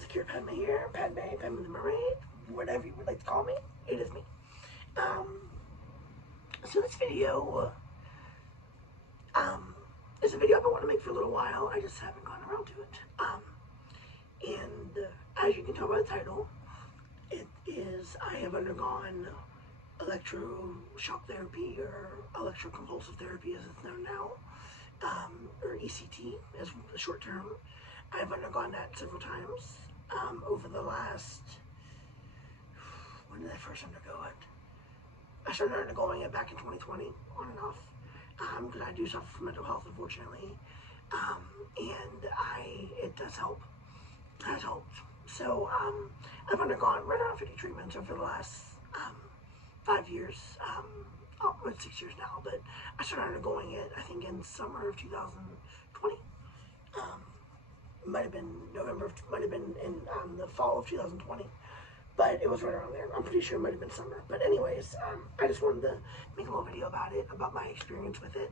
Secure Padme here, PadmeTheMermaid, whatever you would like to call me, it is me. So this video, is a video I've been wanting to make for a little while. I just haven't gotten around to it. As you can tell by the title, I have undergone Electro Shock Therapy, or Electro Convulsive Therapy as it's known now, or ECT as the short term. I've undergone that several times over the last, when did I first undergo it? I started undergoing it back in 2020, on and off, because I do suffer from mental health, unfortunately, and it does help. It has helped. So I've undergone right around 50 treatments over the last 5 years, 6 years now, but I started undergoing it, I think, in summer of 2020. Might have been might have been in the fall of 2020, but it was right around there. I'm pretty sure it might have been summer. But anyways, I just wanted to make a little video about it, about my experience with it,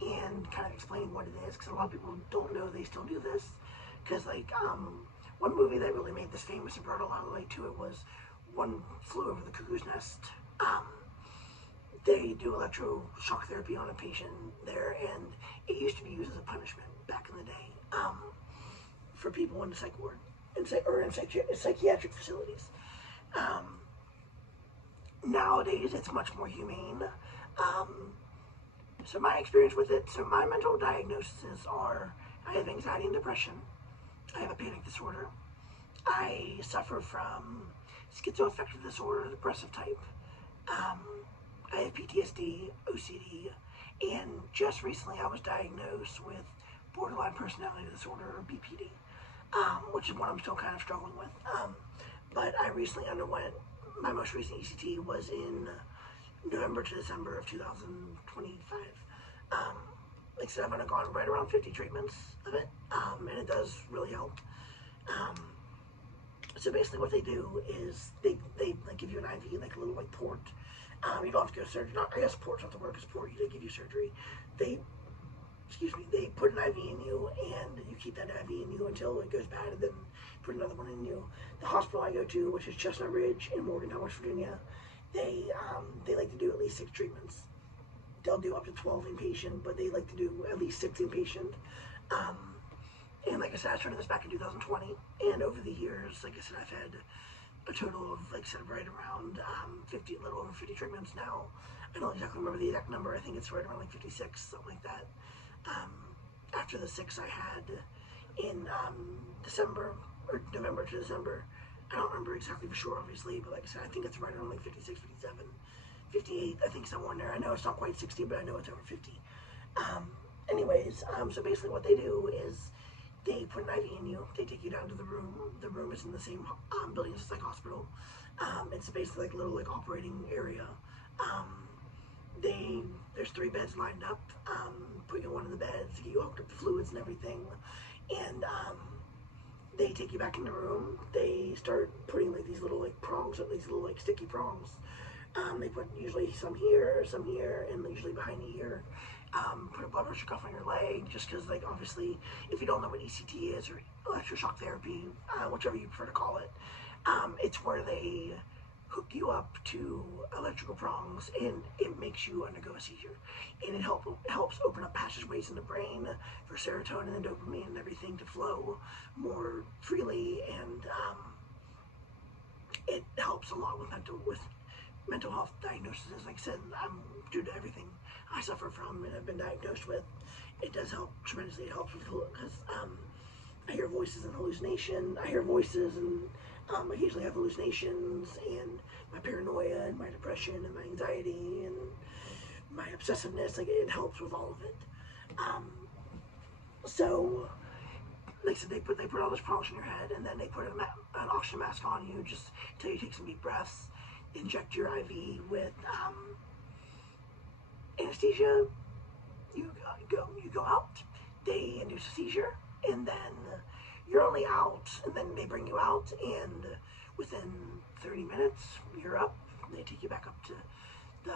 and kind of explain what it is, because a lot of people don't know they still do this. Because like one movie that really made this famous and brought a lot of light to it was One Flew Over the Cuckoo's Nest. They do electro shock therapy on a patient there, and it used to be used as a punishment back in the day. For people in the psych ward, in psychiatric facilities. Nowadays, it's much more humane. So my experience with it, so my mental diagnoses are, I have anxiety and depression, I have a panic disorder, I suffer from schizoaffective disorder, depressive type, I have PTSD, OCD, and just recently I was diagnosed with borderline personality disorder, or BPD. Which is what I'm still kind of struggling with. But I recently underwent, my most recent ECT was in November to December of 2025. Like I said, I've undergone right around 50 treatments of it, and it does really help. So basically what they do is they like give you an IV, like a little like port. You don't have to go to surgery. I guess port's not the word, because port, they give you surgery. They put an IV in you, and you keep that IV in you until it goes bad, and then put another one in you. The hospital I go to, which is Chestnut Ridge in Morgantown, West Virginia, they like to do at least 6 treatments. They'll do up to 12 inpatient, but they like to do at least 6 inpatient. And like I said, I started this back in 2020, and over the years, like I said, I've had a total of, like I said, right around a little over 50 treatments now. I don't exactly remember the exact number. I think it's right around like 56, something like that. After the 6 I had in December, or November to December, I don't remember exactly for sure, obviously, but like I said, I think it's right around like 56, 57, 58, I think somewhere in there. I know it's not quite 60, but I know it's over 50. So basically what they do is they put an IV in you, they take you down to the room. The room is in the same building as the psych hospital. It's basically like a little like operating area. There's 3 beds lined up, put you on one of the beds, get you hooked up to fluids and everything, and they take you back in the room. They start putting like these little like prongs, these little like sticky prongs. They put usually some here, and usually behind the ear. Put a blood pressure cuff on your leg, just because, like, obviously, if you don't know what ECT is, or electro shock therapy, whichever you prefer to call it, it's where they hook you up to electrical prongs, and it makes you undergo a seizure. And it helps open up passageways in the brain for serotonin and dopamine and everything to flow more freely, and it helps a lot with mental health diagnoses. Like I said, due to everything I suffer from and have been diagnosed with, it does help tremendously. It helps with, because I hear voices and hallucination. I hear voices, and I usually have hallucinations, and my paranoia, and my depression, and my anxiety, and my obsessiveness. Like, it helps with all of it. So, like I said, they put all this polish in your head, and then they put an oxygen mask on you, just until you take some deep breaths, inject your IV with anesthesia. You go out, they induce a seizure, and then you're only out, and then they bring you out, and within 30 minutes, you're up. They take you back up to the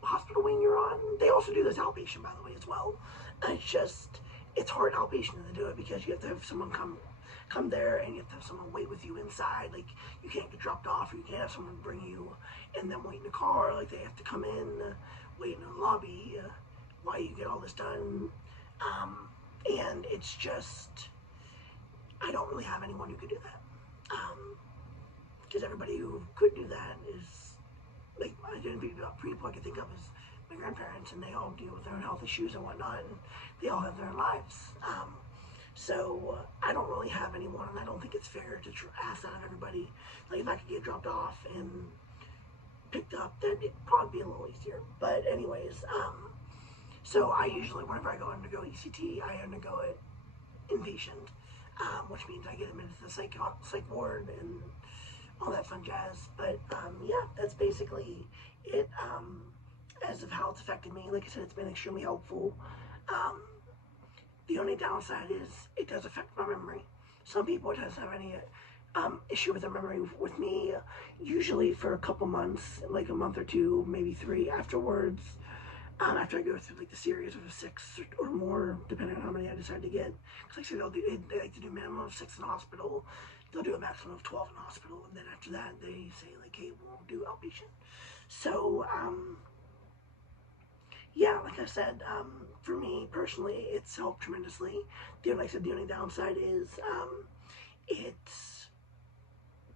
hospital wing you're on. They also do this outpatient, by the way, as well. It's hard outpatient to do it, because you have to have someone come come there and you have to have someone wait with you inside. Like, you can't get dropped off, or you can't have someone bring you and then wait in the car. Like, they have to come in, wait in the lobby while you get all this done. And it's just, I don't really have anyone who could do that. Because everybody who could do that is, like, I didn't be about people I could think of as my grandparents, and they all deal with their own health issues and whatnot, and they all have their own lives. So I don't really have anyone, and I don't think it's fair to ask that of everybody. Like, if I could get dropped off and picked up, then it'd probably be a little easier. But anyways, so I usually, whenever I go undergo ECT, I undergo it inpatient, which means I get admitted to the psych ward and all that fun jazz. But yeah, that's basically it. As of how it's affected me, like I said, it's been extremely helpful. The only downside is it does affect my memory. Some people, it doesn't have any issue with their memory. With me, usually for a couple months, like a month or two, maybe 3 afterwards, after I go through like the series of 6 or more, depending on how many I decide to get. Because like I said, they like to do a minimum of 6 in the hospital. They'll do a maximum of 12 in the hospital, and then after that, they say like, hey, we'll do outpatient. So, yeah, like I said, for me personally, it's helped tremendously. Like I said, the only downside is it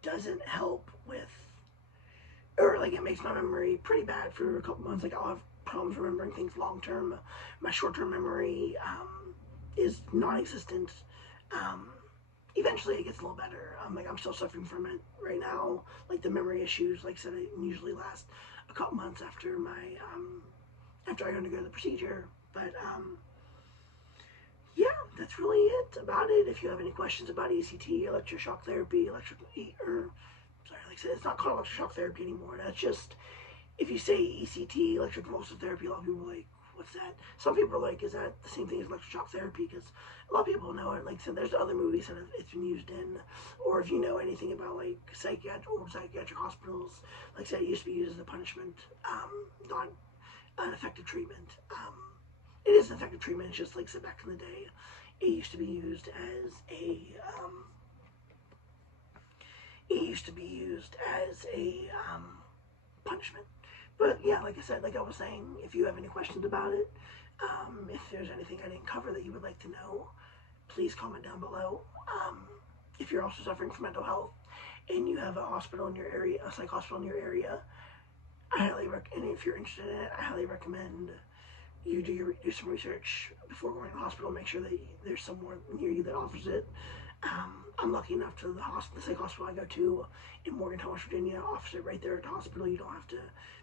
doesn't help with, or like it makes my memory pretty bad for a couple months. Like, I'll have problems remembering things long term. My short term memory is non-existent. Eventually it gets a little better. Like, I'm still suffering from it right now. Like, the memory issues, like I said, it usually last a couple months after my after I undergo the procedure. But yeah, that's really it about it. If you have any questions about ECT, Electro Shock Therapy, like I said, it's not called Electro Shock Therapy anymore. That's just, if you say ECT, Electro Convulsive Therapy, a lot of people are like, what's that? Some people are like, is that the same thing as Electro Shock Therapy? Because a lot of people know it. Like I said, there's other movies that it's been used in. Or if you know anything about like psychiatric hospitals, like I said, it used to be used as a punishment, not an effective treatment. It is an effective treatment. It's just like, said, back in the day, it used to be used as a punishment. But yeah, like I said, like I was saying, if you have any questions about it, if there's anything I didn't cover that you would like to know, please comment down below. If you're also suffering from mental health and you have a hospital in your area, a psych hospital in your area, and if you're interested in it, I highly recommend you do some research before going to the hospital. Make sure that there's somewhere near you that offers it. I'm lucky enough to the psych hospital I go to in Morgantown, West Virginia, offers it right there at the hospital. You don't have to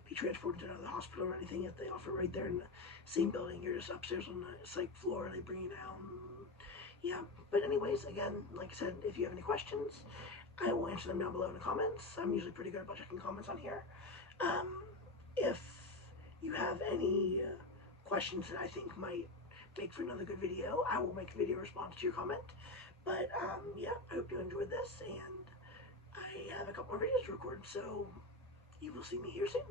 be transported to another hospital or anything. If they offer it right there in the same building, you're just upstairs on the psych floor, they bring you down. Yeah, but anyways, again, like I said, if you have any questions, I will answer them down below in the comments. I'm usually pretty good about checking comments on here. If you have any questions that I think might make for another good video, I will make a video response to your comment. But yeah, I hope you enjoyed this, and I have a couple more videos to record, so you will see me here soon.